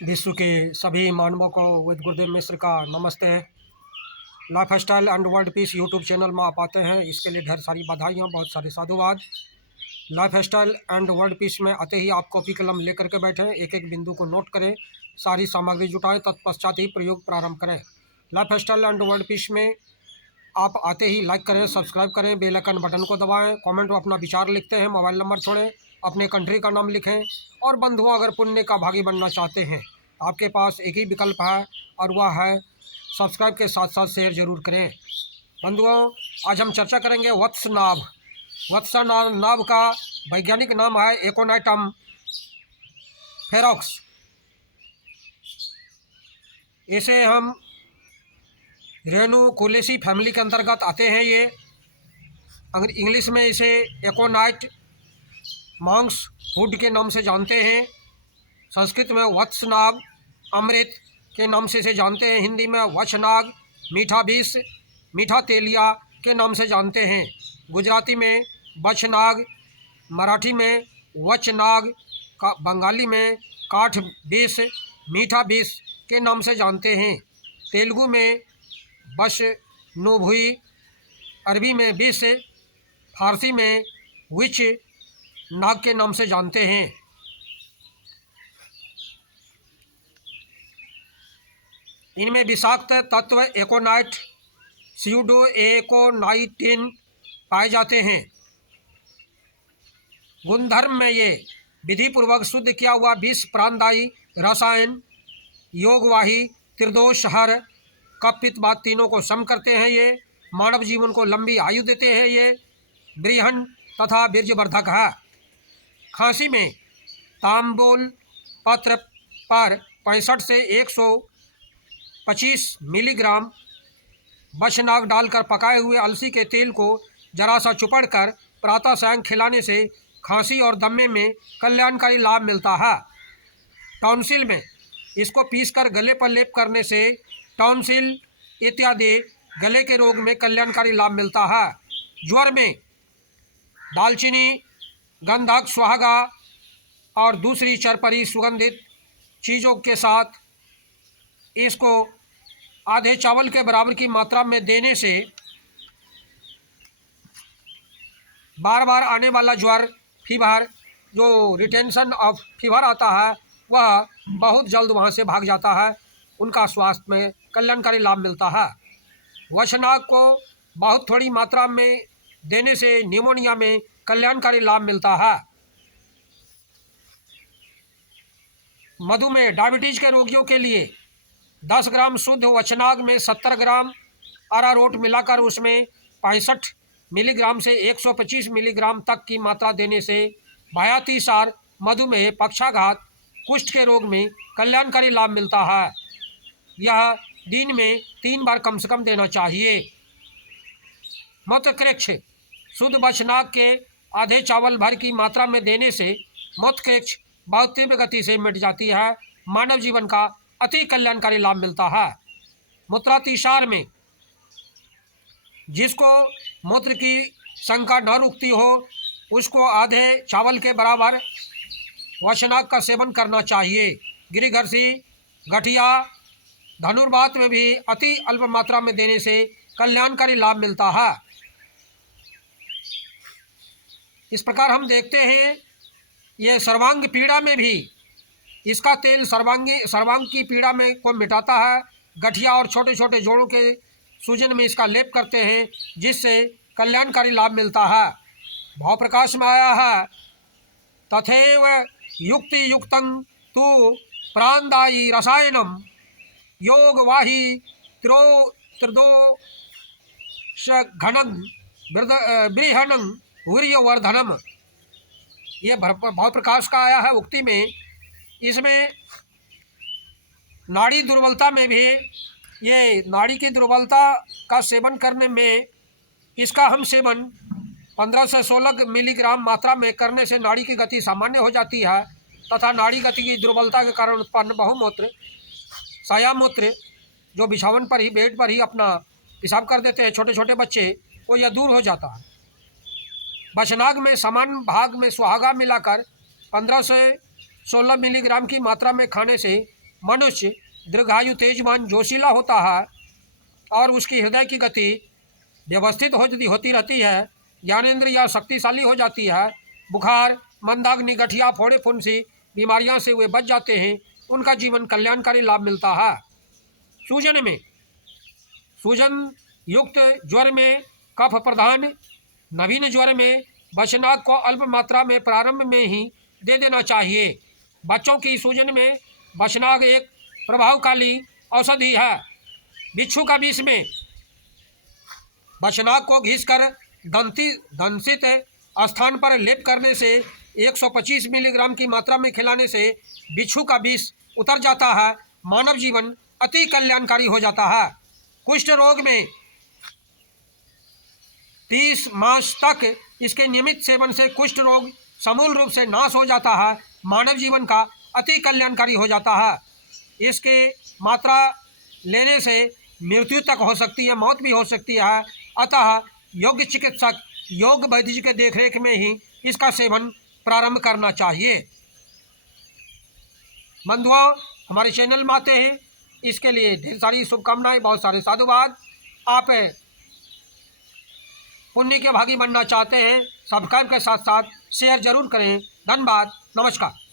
विश्व के सभी मानवों को वैद्य गुरुदेव मिश्र का नमस्ते। Life style and world peace YouTube channel में आप आते हैं, इसके लिए ढेर सारी बधाइयाँ, बहुत सारे साधुवाद। Life style and world peace में आते ही आप कॉपी कलम लेकर के बैठें, एक एक बिंदु को नोट करें, सारी सामग्री जुटाएं, तत्पश्चात ही प्रयोग प्रारंभ करें। Life style and world peace में आप आते ही लाइक करें, सब्सक्राइब करें, बेल आइकन बटन को दबाएं, कमेंट में अपना विचार लिखते हैं, मोबाइल नंबर छोड़ें, अपने कंट्री का नाम लिखें। और बंधुओं, अगर पुण्य का भागी बनना चाहते हैं, आपके पास एक ही विकल्प है और वह है सब्सक्राइब के साथ साथ शेयर जरूर करें। बंधुओं, आज हम चर्चा करेंगे वत्स नाभ। वत्स नाभ का वैज्ञानिक नाम है एकोनाइटम फेरोक्स। इसे हम रेनुकुलेसी फैमिली के अंतर्गत आते हैं। ये इंग्लिश में इसे एकोनाइट मॉन्क्स वुड के नाम से जानते हैं। संस्कृत में वत्सनाग अमृत के नाम से इसे जानते हैं। हिंदी में वचनाग, मीठा बीस, मीठा तेलिया के नाम से जानते हैं। गुजराती में बचनाग, मराठी में वचनाग, बंगाली में काठ बीस, मीठा बीस के नाम से जानते हैं। तेलुगु में बशनुभुई, अरबी में बिस, फारसी में विच नाग के नाम से जानते हैं। इनमें विषाक्त तत्व एकोनाइट, स्यूडो एकोनाइटिन पाए जाते हैं। गुणधर्म में ये विधिपूर्वक शुद्ध किया हुआ विष प्राणदायी रसायन, योगवाही, त्रिदोष हर, कफ पित्त वात तीनों को सम करते हैं। ये मानव जीवन को लंबी आयु देते हैं। ये बृहन तथा बीर्जवर्धक है। खांसी में तांबूल पत्र पर 65 से 125 मिलीग्राम बशनाग डालकर पकाए हुए अलसी के तेल को जरा सा चुपड़कर प्रातः सायं खिलाने से खांसी और दमे में कल्याणकारी लाभ मिलता है। टॉन्सिल में इसको पीसकर गले पर लेप करने से टॉन्सिल इत्यादि गले के रोग में कल्याणकारी लाभ मिलता है। ज्वर में दालचीनी, गंधक, सुहागा और दूसरी चरपरी सुगंधित चीज़ों के साथ इसको आधे चावल के बराबर की मात्रा में देने से बार बार आने वाला ज्वर, फीवर, जो रिटेंशन ऑफ फीवर आता है, वह बहुत जल्द वहाँ से भाग जाता है। उनका स्वास्थ्य में कल्याणकारी लाभ मिलता है। वचनाग को बहुत थोड़ी मात्रा में देने से निमोनिया में कल्याणकारी लाभ मिलता है। मधुमेह, डायबिटीज के रोगियों के लिए 10 ग्राम शुद्ध वचनाग में 70 ग्राम अरारोट मिलाकर उसमें 65 मिलीग्राम से 125 मिलीग्राम तक की मात्रा देने से भयातिसार, मधुमेह, पक्षाघात, कुष्ठ के रोग में कल्याणकारी लाभ मिलता है। यह दिन में 3 बार कम से कम देना चाहिए। मूत्रकृक्ष, शुद्ध बचनाग के आधे चावल भर की मात्रा में देने से मूत्रकृक्ष बहुत तीव्र गति से मिट जाती है। मानव जीवन का अति कल्याणकारी लाभ मिलता है। मूत्रातिसार में जिसको मूत्र की शंका न रुकती हो, उसको आधे चावल के बराबर वचनाग का सेवन करना चाहिए। गिरिघर्षी, गठिया, धनुर्वात में भी अति अल्प मात्रा में देने से कल्याणकारी लाभ मिलता है। इस प्रकार हम देखते हैं, ये सर्वांग पीड़ा में भी इसका तेल सर्वांग की पीड़ा में को मिटाता है। गठिया और छोटे छोटे जोड़ों के सूजन में इसका लेप करते हैं, जिससे कल्याणकारी लाभ मिलता है। भाव प्रकाश में आया है, तथैव युक्ति युक्तं तु प्राणदायी रसायनम योगवाही त्रिदोष घनं बृहनं वीर्यवर्धनम। ये भाव प्रकाश का आया है उक्ति में। इसमें नाड़ी दुर्बलता में भी, ये नाड़ी की दुर्बलता का सेवन करने में इसका हम सेवन 15 से 16 मिलीग्राम मात्रा में करने से नाड़ी की गति सामान्य हो जाती है तथा नाड़ी गति की दुर्बलता के कारण उत्पन्न बहुमूत्र, सायामूत्र, जो बिछावन पर ही, बेड पर ही अपना पेशाब कर देते हैं छोटे छोटे बच्चे, वो यह दूर हो जाता है। बचनाग में समान भाग में सुहागा मिलाकर 15 से 16 मिलीग्राम की मात्रा में खाने से मनुष्य दीर्घायु, तेजवान, जोशीला होता है और उसकी हृदय की गति व्यवस्थित होती रहती है, ज्ञानेंद्रियाँ शक्तिशाली हो जाती है, बुखार, मंदाग्नि, गठिया, फोड़े, फुंसी बीमारियां से वे बच जाते हैं, उनका जीवन कल्याणकारी लाभ मिलता है। सूजन युक्त ज्वर में कफ प्रधान नवीन ज्वर में बशनाक को अल्प मात्रा में प्रारंभ में ही दे देना चाहिए। बच्चों की सूजन में बशनाक एक प्रभावशाली औषधि है। बिच्छू का विष में बशनाक को घिसकर दंशित स्थान पर लेप करने से 125 मिलीग्राम की मात्रा में खिलाने से बिच्छू का विष उतर जाता है, मानव जीवन अति कल्याणकारी हो जाता है। कुष्ठ रोग में 30 मास तक इसके नियमित सेवन से कुष्ठ रोग समूल रूप से नाश हो जाता है, मानव जीवन का अति कल्याणकारी हो जाता है। इसके मात्रा लेने से मृत्यु तक हो सकती है, मौत भी हो सकती है। अतः योग्य चिकित्सक, योग वैद्य जी के देखरेख में ही इसका सेवन प्रारंभ करना चाहिए। बंधुओं, हमारे चैनल में आते हैं, इसके लिए ढेर सारी शुभकामनाएं, बहुत सारे साधुवाद। आप पुण्य के भागी बनना चाहते हैं, सब्सक्राइब के साथ साथ शेयर जरूर करें। धन्यवाद, नमस्कार।